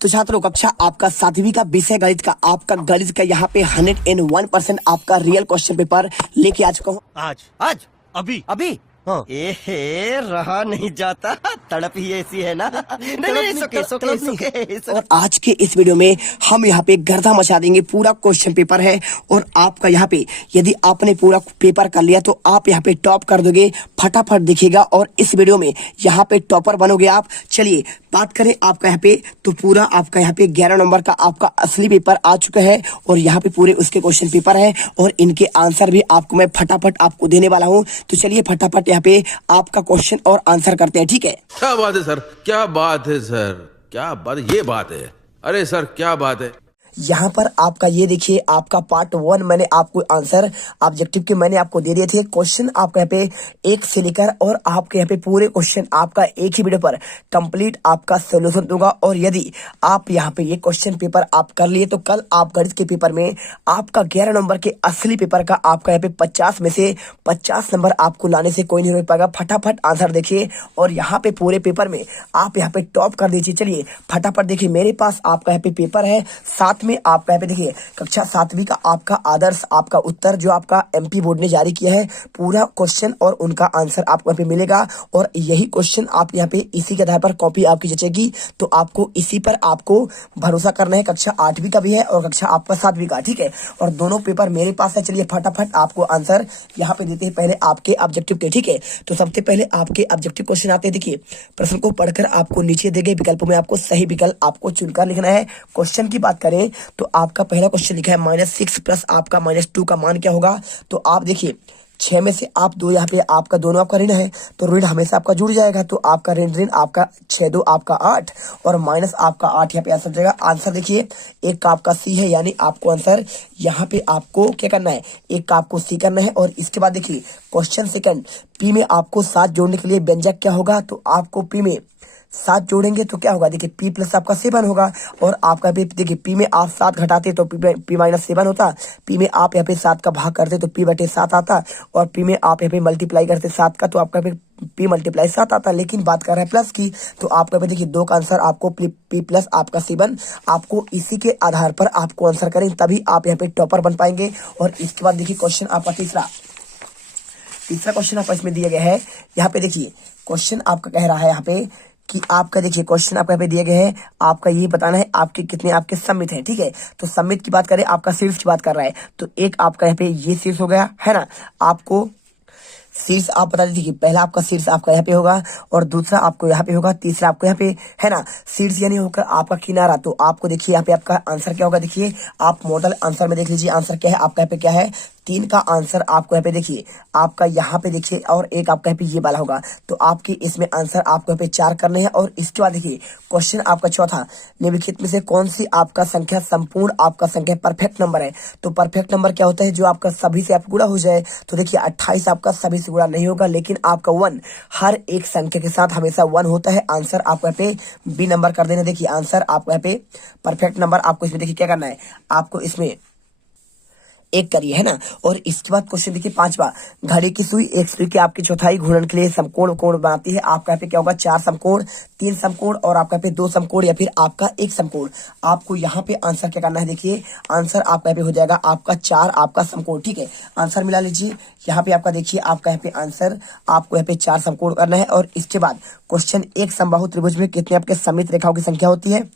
तो छात्रों कक्षा आपका 7वीं का विषय गणित का आपका गणित का यहाँ पे 101% आपका रियल क्वेश्चन पेपर लेके आ चुका हूँ। आज अभी अभी हाँ। एहे रहा नहीं जाता, तड़प ही ऐसी है ना। नहीं, सुके। और आज के इस वीडियो में हम यहाँ पे गर्दा मचा देंगे। पूरा क्वेश्चन पेपर है और आपका यहाँ पे यदि आपने पूरा पेपर कर लिया तो आप यहाँ पे टॉप कर दोगे, फटाफट दिखेगा और इस वीडियो में यहाँ पे टॉपर बनोगे आप। चलिए बात करें आपका यहाँ पे, तो पूरा आपका यहाँ पे 11 नंबर का आपका असली पेपर आ चुका है और यहाँ पे पूरे उसके क्वेश्चन पेपर है और इनके आंसर भी आपको मैं फटाफट आपको देने वाला हूँ। तो चलिए फटाफट यहाँ पे आपका क्वेश्चन और आंसर करते हैं, ठीक है। क्या बात है सर, क्या बात है सर, क्या बात, ये बात है। अरे सर क्या बात है। यहाँ पर आपका ये देखिए, आपका पार्ट 1 मैंने आपको आंसर ऑब्जेक्टिव के मैंने आपको दे दिए थे। क्वेश्चन आपका यहाँ पे 1 से लेकर और आपके यहाँ पे पूरे क्वेश्चन आपका एक ही वीडियो पर कंप्लीट आपका सोल्यूशन दूंगा। और यदि आप यहाँ पे ये क्वेश्चन पेपर आप कर लिए तो कल आप गणित के पेपर में आपका 11 नंबर के असली पेपर का आपका यहाँ पे 50 में से 50 नंबर आपको लाने से कोई नहीं रोक पाएगा। फटाफट आंसर देखिए और यहाँ पे पूरे पेपर में आप यहाँ पे टॉप कर दीजिए। चलिए फटाफट देखिए, मेरे पास आपका यहाँ पे पेपर है, साथ में आपका यहाँ पे देखिए कक्षा 7वीं का आपका आदर्श आपका उत्तर जो आपका एमपी बोर्ड ने जारी किया है, पूरा क्वेश्चन और उनका आंसर आपको यहाँ पे मिलेगा। और यही क्वेश्चन आप यहाँ पे इसी के आधार पर कॉपी आपकी जचेगी, तो आपको इसी पर आपको भरोसा करना है। कक्षा 8वीं का भी है और कक्षा आपका 7वीं का, ठीक है। और दोनों पेपर मेरे पास है। चलिए फटाफट आपको आंसर यहाँ पे देते हैं पहले आपके ऑब्जेक्टिव के, ठीक है। तो सबसे पहले आपके ऑब्जेक्टिव क्वेश्चन आते हैं। देखिए प्रश्न को पढ़कर आपको नीचे दिए गए विकल्पों में आपको सही विकल्प आपको चुनकर लिखना है। क्वेश्चन की बात करें तो आपका पहला क्वेश्चन लिखा है -6 प्लस आपका -2 का मान क्या होगा। तो आप देखिए 6 में से आप 2 यहाँ पे आपका दोनों आपका ऋण है, तो ऋण हमेशा आपका जुड़ जाएगा। तो आपका ऋण आपका 6 2 आपका 8 और माइनस आपका 8 यहाँ पे आंसर जाएगा। आंसर देखिए एक का आपका सी है, यानी आपको आंसर यहाँ पे आपको क्या करना है, एक का आपको सी करना है। और इसके बाद देखिए क्वेश्चन सेकंड, पी में आपको 7 जोड़ने के लिए व्यंजक क्या होगा। तो आपको पी में 7 जोड़ेंगे तो क्या होगा, देखिए p प्लस आपका 7 होगा। और आपका देखिए p में आप 7 घटाते तो p माइनस 7 होता, p में आप यहाँ पे 7 का भाग करते तो p बटे 7 आता, और p में आप यहाँ पे मल्टीप्लाई करते 7 का तो आपका p मल्टीप्लाई 7 आता। लेकिन बात कर रहे हैं प्लस की, तो आपका पे देखिए 2 का आंसर आपको p प्लस आपका 7, आपको इसी के आधार पर आपको आंसर करें, तभी आप यहाँ पे टॉपर बन पाएंगे। और इसके बाद देखिए क्वेश्चन आपका तीसरा क्वेश्चन आपका इसमें दिया गया है। यहाँ पे देखिए क्वेश्चन आपका कह रहा है यहाँ पे कि आपका देखिए क्वेश्चन आपका यहाँ पे दिए गए हैं, आपका ये बताना है आपके कितने आपके सम्मित हैं, ठीक है। तो सम्मित की बात करें, आपका शीर्ष की बात कर रहा है, तो एक आपका यहाँ पे ये शीर्ष हो गया है ना। आपको शीर्ष आप बता दीजिए, पहला आपका शीर्ष आपका यहाँ पे होगा और दूसरा आपको यहाँ पे होगा, तीसरा आपको यहाँ पे है ना। शीर्ष यानी होकर आपका किनारा, तो आपको देखिए यहाँ पे आपका आंसर क्या होगा। देखिए आप मॉडल आंसर में देख लीजिए आंसर क्या है आपका यहाँ पे क्या है। 3 का आंसर आपको यहाँ पे देखिए आपका यहाँ पे देखिए, और एक आपका यहाँ पे ये वाला होगा। तो आपके इसमें आंसर आपको यहाँ पे 4 करने हैं। और इसके बाद देखिए क्वेश्चन आपका चौथा, निम्नलिखित में से कौन सी आपका संख्या संपूर्ण आपका संख्या परफेक्ट नंबर है। तो परफेक्ट नंबर क्या होता है, जो आपका सभी से आप गुणा हो जाए। तो देखिए 28 आपका सभी से गुणा नहीं होगा, लेकिन आपका 1 हर एक संख्या के साथ हमेशा 1 होता है। आंसर आपको यहाँ पे बी नंबर कर देना। देखिए आंसर आपको यहाँ पे परफेक्ट नंबर आपको इसमें देखिए क्या करना है, आपको इसमें 1 करिए है ना। और इसके बाद क्वेश्चन देखिए 5वां, घड़ी की सुई एक सुई के आपकी चौथाई घूर्णन के लिए समकोण कोण बनाती है। आपका यहाँ पे क्या होगा, 4 समकोण, 3 समकोण और आपका यहाँ पे 2 समकोण या फिर आपका 1 समकोण। आपको यहाँ पे आंसर क्या करना है, देखिए आंसर आपका यहाँ पे हो जाएगा आपका 4 आपका समकोण, ठीक है। आंसर मिला लीजिए यहाँ पे आपका देखिए आपका यहाँ पे आंसर आपको यहाँ पे 4 समकोण करना है। और इसके बाद क्वेश्चन, एक समबाहु त्रिभुज में कितने आपके समित रेखाओं की संख्या होती है।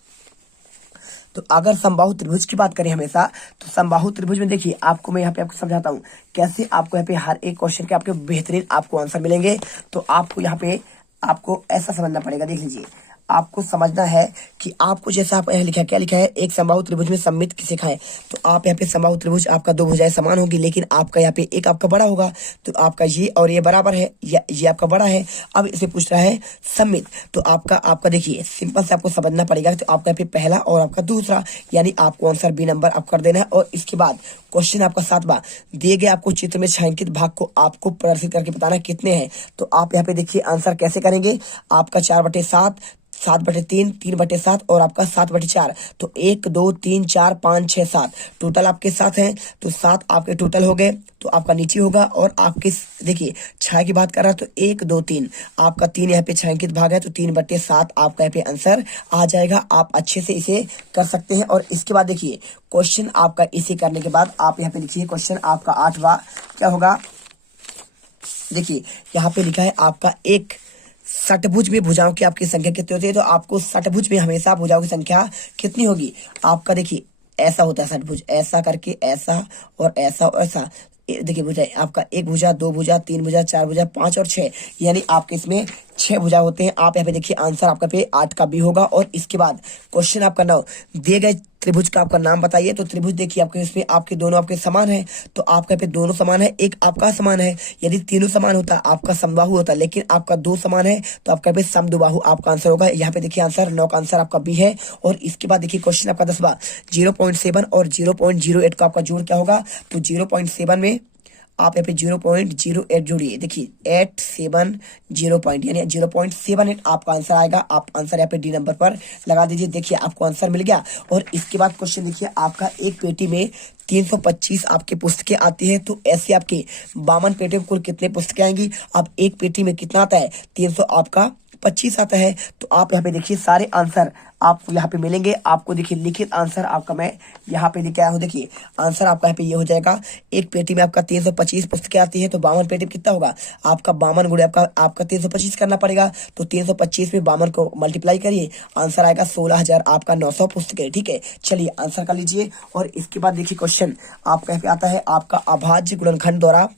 तो अगर समबाहु त्रिभुज की बात करें हमेशा, तो समबाहु त्रिभुज में देखिए आपको मैं यहाँ पे आपको समझाता हूँ कैसे आपको यहाँ पे हर एक क्वेश्चन के आपके बेहतरीन आपको आंसर मिलेंगे। तो आपको यहाँ पे आपको ऐसा समझना पड़ेगा, देख लीजिए आपको समझना है कि आपको जैसा आप यहाँ लिखा है, क्या लिखा है, एक समबाहु त्रिभुज में सममित किसे खाए। तो आप यहाँ पे समबाहु त्रिभुज आपका 2 भुजाएं समान होगी, लेकिन आपका यहाँ पे एक आपका बड़ा होगा, तो आपका ये और ये बराबर है, या ये आपका बड़ा है। अब इसे पूछ रहा है सममित, तो आपका देखिए सिंपल से आपको समझना पड़ेगा। तो आपका यहाँ पे पहला और आपका दूसरा, यानी आपको आंसर बी नंबर आप कर देना है। और इसके बाद क्वेश्चन आपका 7वां, दिए गए आपको चित्र में छायांकित भाग को आपको प्रदर्शित करके बताना कितने हैं। तो आप यहाँ पे देखिए आंसर कैसे करेंगे, आपका 4/7 7/3, 3/7 और आपका 7/4। तो 1 2 3 4 5 6 7 टोटल आपके 7 हैं। तो 7 आपके टोटल हो गए। तो आपका नीचे होगा और आपके देखिए 6 की बात कर रहा है तो 1 2 3 आपका 3 यहाँ पे छायांकित भाग है तो 3/7 आपका यहाँ पे आंसर आ जाएगा। आप अच्छे से इसे कर सकते हैं। और इसके बाद देखिए क्वेश्चन आपका इसे करने के बाद आप यहाँ पे लिखिए क्वेश्चन आपका 8वां क्या होगा। देखिए यहाँ पे लिखा है आपका एक षटभुज में भुजाओं की आपकी संख्या कितनी होती है। तो आपको षटभुज में हमेशा भुजाओं की संख्या कितनी होगी। आपका देखिए ऐसा होता है षटभुज, ऐसा करके ऐसा और ऐसा और ऐसा। देखिए भुजा आपका एक भुजा, दो भुजा, तीन भुजा, चार भुजा, 5 और 6, यानी आपके इसमें 6 भुजा होते हैं। आप यहाँ पे देखिए आंसर आपका पे 8 का बी होगा। और इसके बाद क्वेश्चन आपका 9 दिए गए त्रिभुज का आपका नाम बताइए। तो त्रिभुज देखिए आपके इसमें आपके दोनों आपके समान है। तो आपका पे दोनों समान है, एक आपका समान है। यदि तीनों समान होता आपका समबाहु होता, लेकिन आपका 2 समान है तो आपका पे समद्विबाहु आपका आंसर होगा। यहाँ पे देखिए आंसर 9 का आंसर आपका बी है। और इसके बाद देखिए क्वेश्चन आपका 10वां 0.7 और 0.08 का आपका जोड़ क्या होगा। तो 0.7 में आप यहाँ पे 0.08 जोड़िए। देखिए 8 7 0 पॉइंट यानी 0.78 आपका आंसर आएगा। आप आंसर यहाँ पे डी नंबर पर लगा दीजिए। देखिए आपको आंसर मिल गया। और इसके बाद क्वेश्चन देखिए आपका एक पेटी में 325 आपकी पुस्तकें आती है। तो ऐसे आपके 52 पेटी में कुल कितने पुस्तकें आएंगी। अब एक पेटी में कितना आता है 300 आपका 25 आता है। तो आप यहाँ पे देखिए सारे आंसर आपको यहाँ पे मिलेंगे। आपको देखिए लिखित आंसर आपका मैं यहाँ पे लेके आया हूँ। देखिए आंसर आपका यहाँ पे ये हो जाएगा। एक पेटी में आपका 325 पुस्तकें आती है तो 52 पेटी में कितना होगा आपका 52 गुणे आपका 325 करना पड़ेगा। तो 325 में 52 को मल्टीप्लाई करिए, आंसर आएगा 16,000 आपका 900 पुस्तकें। ठीक है, चलिए आंसर कर लीजिए। और इसके बाद देखिए क्वेश्चन आपका यहाँ पे आता है आपका अभाज्य गुणनखंड द्वारा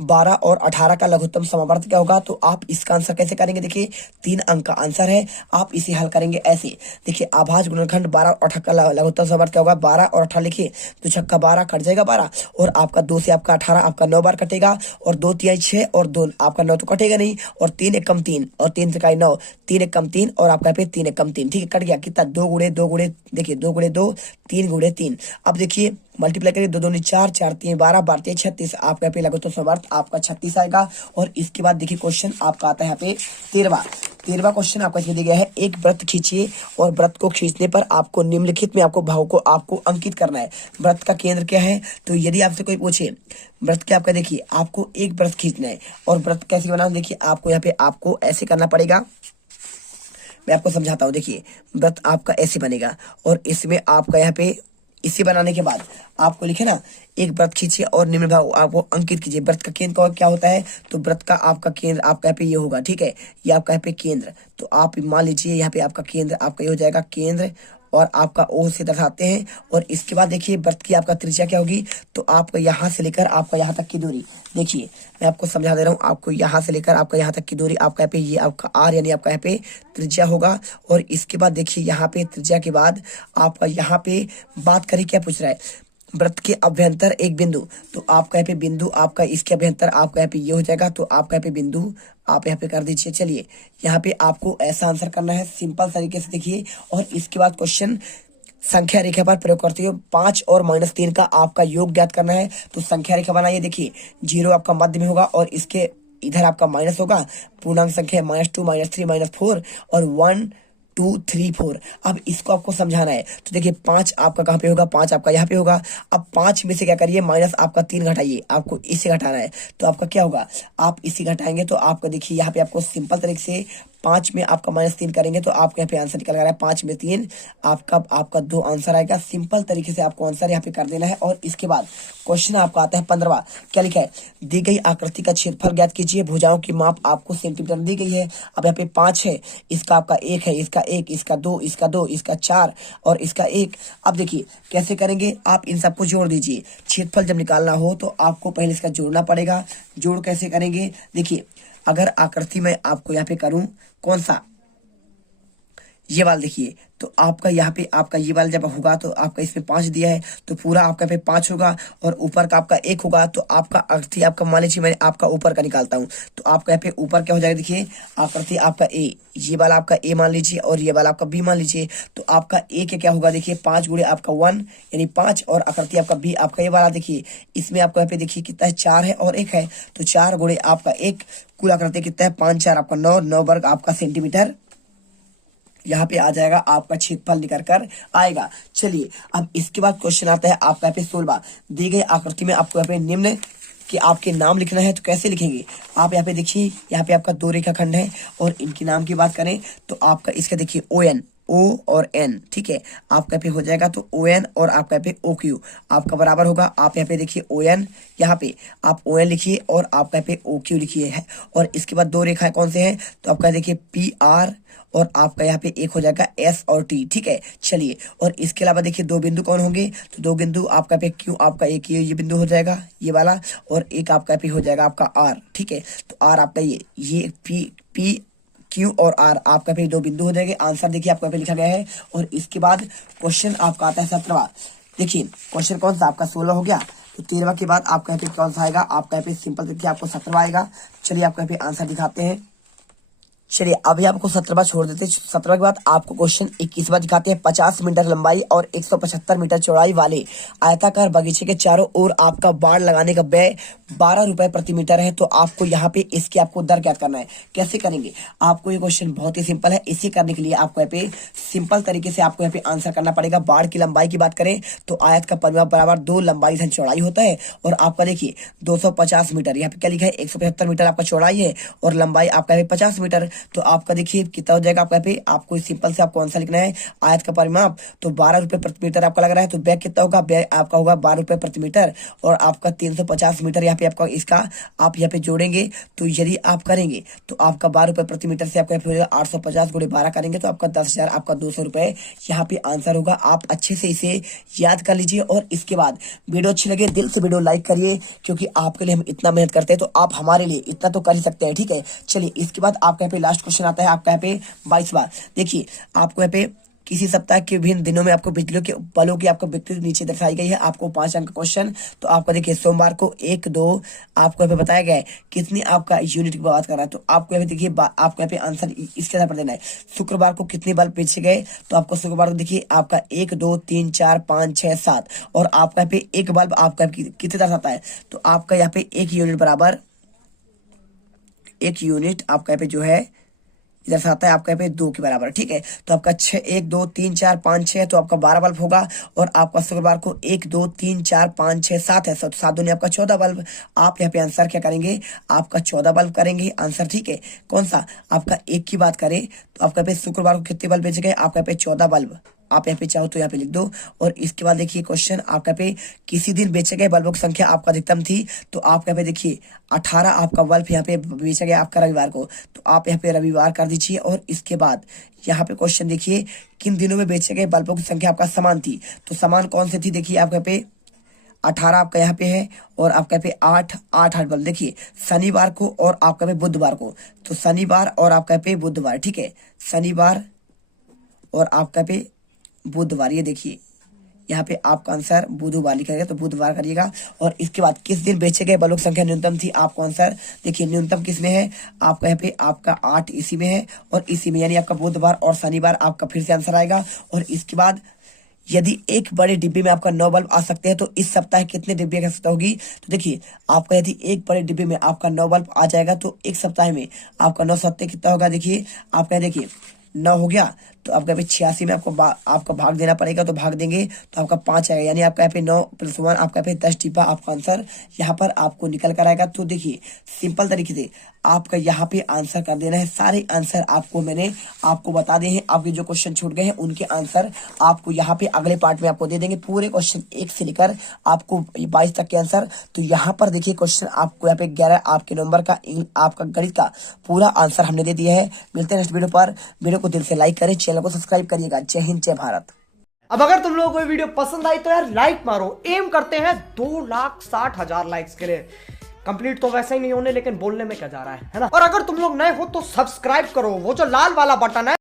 12 और 18 का लघुत्तम समावर्त क्या होगा। तो आप इसका आंसर कैसे करेंगे। देखिए 3 अंक का आंसर है। आप इसे हल करेंगे ऐसे। देखिए अभाज्य गुणनखंड 12 और 18 का लघुत्तम समावर्त क्या होगा। 12 और 18 लिखिए, 2 छक्का 12 कट जाएगा 12 और आपका 2 से आपका 18 आपका 9 बार कटेगा। और 2 तिहाई 6 और 2 आपका 9 तो कटेगा नहीं। और 3 एक कम 3 और 3 तिहाई 9, 3 एक कम 3 और आपका पे 3 एक कम 3। ठीक है, कट गया कितना 2 गुणे 2 गुणे देखिए 2 गुणे 2 3 गुणे 3। अब देखिए मल्टीप्लाई करिए 2 दूनी 4 4 3 12 12 3 36 आपका यहाँ पे लघुत्तम समावर्त आपका 36 आएगा। और इसके बाद देखिए क्वेश्चन आपका आता है यहाँ पे 13वां क्वेश्चन आपका दिया गया है। एक वृत्त खींचिए और वृत्त को खींचने पर आपको निम्नलिखित में आपको भाव को आपको अंकित करना है। वृत्त का केंद्र क्या है। तो यदि आपसे कोई पूछे वृत्त क्या आपका देखिए आपको एक वृत्त खींचना है। और वृत्त कैसे बनाना देखिए आपको यहाँ पे आपको ऐसे करना पड़ेगा। मैं आपको समझाता हूँ। देखिए वृत्त आपका ऐसे बनेगा और इसमें आपका यहाँ पे इसे बनाने के बाद आपको लिखे ना एक वृत्त खींचिए और निम्न भाव आपको अंकित कीजिए। वृत्त का केंद्र क्या होता है। तो वृत्त का आपका केंद्र आपका यहाँ पे ये होगा। ठीक है, ये आपका यहाँ पे केंद्र। तो आप मान लीजिए यहाँ पे आपका केंद्र आपका ये हो जाएगा केंद्र और आपका ओ से दर्शाते हैं। और इसके बाद देखिए वृत्त की आपका त्रिज्या क्या होगी। तो आपको यहाँ से लेकर आपका यहाँ तक की दूरी देखिए मैं आपको समझा दे रहा हूँ। आपको यहाँ से लेकर आपका यहाँ तक की दूरी आपका यहाँ पे ये आपका आर यानी आपका यहाँ पे त्रिज्या होगा। और इसके बाद देखिए यहाँ पे त्रिज्या के बाद आपका यहाँ पे बात करें क्या पूछ रहा है वृत्त के अभ्यंतर एक बिंदु। तो आपका यहाँ पे बिंदु आपका इसके अभ्यंतर आपका यहाँ पे ये हो जाएगा। तो आपका यहाँ पे बिंदु आप यहाँ पे कर दीजिए। चलिए यहाँ पे आपको ऐसा आंसर करना है सिंपल तरीके से देखिए। और इसके बाद क्वेश्चन संख्या रेखा पर प्रयोग करते हुए 5 और -3 का आपका योग ज्ञात करना है। तो संख्या रेखा बनाइए। देखिए 0 आपका मध्य में होगा और इसके इधर आपका माइनस होगा। पूर्णांक संख्या -2 -3 -4 और 1 2 3 4। अब इसको आपको समझाना है। तो देखिए 5 आपका कहाँ पे होगा, 5 आपका यहाँ पे होगा। अब 5 में से क्या करिए माइनस आपका 3 घटाइए, आपको इससे घटाना है। तो आपका क्या होगा, आप इसे घटाएंगे तो आपको देखिए यहाँ पे आपको सिंपल तरीके से 5 में आपका -3 करेंगे तो आपको यहाँ पे आंसर निकल रहा है 5 में 3 आपका 2 आंसर आएगा। सिंपल तरीके से आपको आंसर यहाँ पे कर देना है। और इसके बाद क्वेश्चन आपका आता है 15वां। क्या लिखा है, दी गई आकृति का क्षेत्रफल ज्ञात कीजिए। भुजाओं की माप आपको सेंटीमीटर दी गई है। अब यहाँ पे 5 है, इसका आपका 1 है, इसका 1, इसका 2, इसका 2, इसका 4 और इसका 1। अब देखिए कैसे करेंगे, आप इन सबको जोड़ दीजिए। क्षेत्रफल जब निकालना हो तो आपको पहले इसका जोड़ना पड़ेगा। जोड़ कैसे करेंगे, देखिए अगर आकृति में आपको यहाँ पे करूं कौन सा ये वाला देखिए तो आपका यहाँ पे आपका ये वाला जब होगा तो आपका इसमें 5 दिया है तो पूरा आपका पे 5 होगा और ऊपर का आपका 1 होगा। तो आपका आकृति आपका मान लीजिए मैं आपका ऊपर का निकालता हूँ तो आपका यहाँ पे ऊपर क्या हो जाएगा, देखिए आकृति आपका ए, ये वाला आपका ए मान लीजिए और ये वाला आपका बी मान लीजिए। तो आपका ए के क्या होगा, देखिए 5 गुणे आपका 1 यानी 5 और आकृति आपका बी आपका ये वाला देखिए इसमें आपका यहाँ पे देखिए कितना है 4 है और 1 है। तो 4 गुणे आपका 1 कुल आकृति कितना है 5 4 आपका 9 वर्ग आपका सेंटीमीटर यहाँ पे आ जाएगा आपका क्षेत्रफल निकल कर आएगा। चलिए अब इसके बाद क्वेश्चन आता है आपका यहाँ पे 16 दी गई आकृति में आपको यहाँ पे निम्न कि आपके नाम लिखना है तो कैसे लिखेंगे। आप यहाँ पे देखिए, यहाँ पे आपका 2 रेखाखंड है और इनके नाम की बात करें तो आपका इसका देखिए ON, O और N, ठीक है। आपका पे हो जाएगा तो ON और आपका पे OQ आपका बराबर होगा। आप यहाँ पे देखिए ON, यहाँ पे आप ON लिखिए और आपका पे OQ लिखिए है। और इसके बाद 2 रेखाएं कौन से हैं तो आपका देखिए PR और आपका यहाँ पे एक हो जाएगा S और T, ठीक है। चलिए और इसके अलावा देखिए 2 बिंदु कौन होंगे तो 2 बिंदु आपका पे Q, आपका एक ये बिंदु हो जाएगा ये वाला, और एक आपका पे हो जाएगा आपका R, ठीक है। तो R आपका ये P Q और R आपका पे 2 बिंदु हो जाएंगे। आंसर देखिए आपका पे लिखा गया है। और इसके बाद क्वेश्चन आपका आता है 17। देखिए क्वेश्चन कौन सा आपका 16 हो गया, तो 13 के बाद आपका पे कौन सा आएगा, आपका पे सिंपल देखिए आपको 17 आएगा। चलिए आपका पे आंसर दिखाते हैं। चलिए अभी आपको 17 छोड़ देते हैं। 17 के बाद आपको क्वेश्चन 21 दिखाते हैं। 50 मीटर लंबाई और 175 मीटर चौड़ाई वाले आयताकार बगीचे के चारों ओर आपका बाड़ लगाने का व्यय 12 रुपए प्रति मीटर है। तो आपको यहाँ पे इसके आपको दर ज्ञात करना है। कैसे करेंगे, आपको ये क्वेश्चन बहुत ही सिंपल है। इसे करने के लिए आपको यहाँ पे सिंपल तरीके से आपको यहाँ पे आंसर करना पड़ेगा। बाढ़ की लंबाई की बात करें तो आयत का परिमाप बराबर 2 लंबाई धन चौड़ाई होता है। और आपका देखिए 250 मीटर, यहाँ पे क्या लिखा है 175 मीटर आपका चौड़ाई है और लंबाई आपका है 50 मीटर। तो आपका देखिए कितना हो जाएगा आपका पे, आपको सिंपल से आपको आंसर लिखना है आयत का परिमाप तो 12 रुपए प्रति मीटर आपका लग रहा है। तो व्यय कितना होगा, व्यय आपका होगा 12 रुपए प्रति मीटर। और आपका 350 मीटर यहाँ पे आपका इसका आप यहाँ पे जोड़ेंगे तो यदि आप करेंगे तो आपका 12 रुपए प्रति मीटर से आपका हो जाएगा 850 गुणे 12 करेंगे तो आपका 10,000 आपका 200 रुपए यहाँ पे आंसर होगा। आप अच्छे से इसे याद कर लीजिए। और इसके बाद वीडियो अच्छी लगे दिल से वीडियो लाइक करिए, क्योंकि आपके लिए हम इतना मेहनत करते हैं तो आप हमारे लिए इतना तो कर ही सकते हैं, ठीक है। चलिए इसके बाद आपका यहाँ पे लास्ट क्वेश्चन आता है आपका यहाँ पे 22 देखिए आपको यहाँ पे किसी सप्ताह के विभिन्न दिनों में आपको बिजलियों के बलों की आपको विकृति नीचे दर्शाई गई है। आपको 5 अंक क्वेश्चन। तो आपको देखिए सोमवार को 1, 2 आपको यहाँ पे बताया गया है कितनी आपका यूनिट की बात कर रहा है। तो आपको यहाँ पे देखिए आपको यहाँ पे आंसर इसके आधार पर देना है। शुक्रवार को कितने बल्ब बेचे गए तो आपको शुक्रवार को देखिए आपका 1, 2, 3, 4, 5, 6, 7 और आपका यहाँ पे एक बल्ब आपका कितने दर्शाता है तो आपका यहाँ पे 1 यूनिट बराबर 1 यूनिट आपका यहाँ पे जो है इधर आता है आपका पे 2 के बराबर, ठीक है। तो आपका 6, 1, 2, 3, 4, 5, 6 तो आपका 12 बल्ब होगा। और आपका शुक्रवार को 1, 2, 3, 4, 5, 6, 7 है, 7 दूनी आपका 14 बल्ब। आप यहाँ पे आंसर क्या करेंगे, आपका 14 बल्ब करेंगे आंसर, ठीक है। कौन सा आपका 1 की बात करें तो आपका पे शुक्रवार को कितने बल्ब बेचे गए, आपका पे 14 बल्ब। आप यहाँ पे चाहो तो यहाँ पे लिख दो। और इसके बाद देखिए क्वेश्चन आपका पे किसी दिन बेचे गए बल्बों की संख्या आपका अधिकतम थी तो आप यहाँ पे देखिए 18 आपका बल्ब यहाँ पे बेचा गया आपका रविवार को। तो आप यहाँ पे रविवार कर दीजिए। और इसके बाद यहाँ पे क्वेश्चन देखिए किन दिनों में बेचे गए बल्बों की संख्या आपका समान थी तो समान कौन सी थी, देखिए आपका पे 18 आपका यहाँ पे है और आपका पे 8 बल्ब देखिए शनिवार को और आपका पे बुधवार को। तो शनिवार और आपका पे बुधवार, ठीक है। शनिवार और आपका पे बुधवार, ये देखिए यहाँ पे आपका आंसर बुधवार लिखा गया तो बुधवार करिएगा। और इसके बाद किस दिन बेचे गए बल्बों की संख्या न्यूनतम थी, आपको आंसर देखिए न्यूनतम किस में है, आपका यहाँ पे आपका 8 इसी में है और इसी में यानी आपका बुधवार और शनिवार आपका फिर से आंसर आएगा। और इसके बाद यदि एक बड़े डिब्बे में आपका 9 बल्ब आ सकते हैं तो इस सप्ताह कितने डिब्बे की आवश्यकता होगी। तो देखिए आपका यदि एक बड़े डिब्बे में आपका 9 बल्ब आ जाएगा तो एक सप्ताह में आपका 9 सप्ताह कितना होगा, देखिए आपका देखिए 9 हो गया तो आपका पे 86 में आपको भाग देना पड़ेगा तो भाग देंगे तो आपका 5 आएगा, यानी आपका यहाँ पे 9 + 1 आपका पे 10 डिब्बा आपका आंसर यहाँ पर आपको निकल कर आएगा। तो देखिए सिंपल तरीके से आपका यहाँ पे आंसर कर देना है। सारे आंसर आपको मैंने आपको बता दिए हैं। आपके जो क्वेश्चन छूट गए हैं उनके आंसर आपको यहाँ पे अगले पार्ट में आपको दे देंगे। पूरे क्वेश्चन 1 से लेकर आपको 22 तक के आंसर। तो यहाँ पर देखिए क्वेश्चन आपको यहाँ पे 11 आपके नंबर का आपका गणित का पूरा आंसर हमने दे दिया है। मिलते हैं नेक्स्ट वीडियो पर। वीडियो को दिल से लाइक करें, चैनल को सब्सक्राइब करिएगा। जय हिंद, जय भारत। अब अगर तुम लोगों को ये वीडियो पसंद आई तो यार लाइक मारो। एम करते हैं 2,60,000 लाइक्स के लिए। कंप्लीट तो वैसे ही नहीं होने, लेकिन बोलने में क्या जा रहा है ना। और अगर तुम लोग नए हो तो सब्सक्राइब करो, वो जो लाल वाला बटन है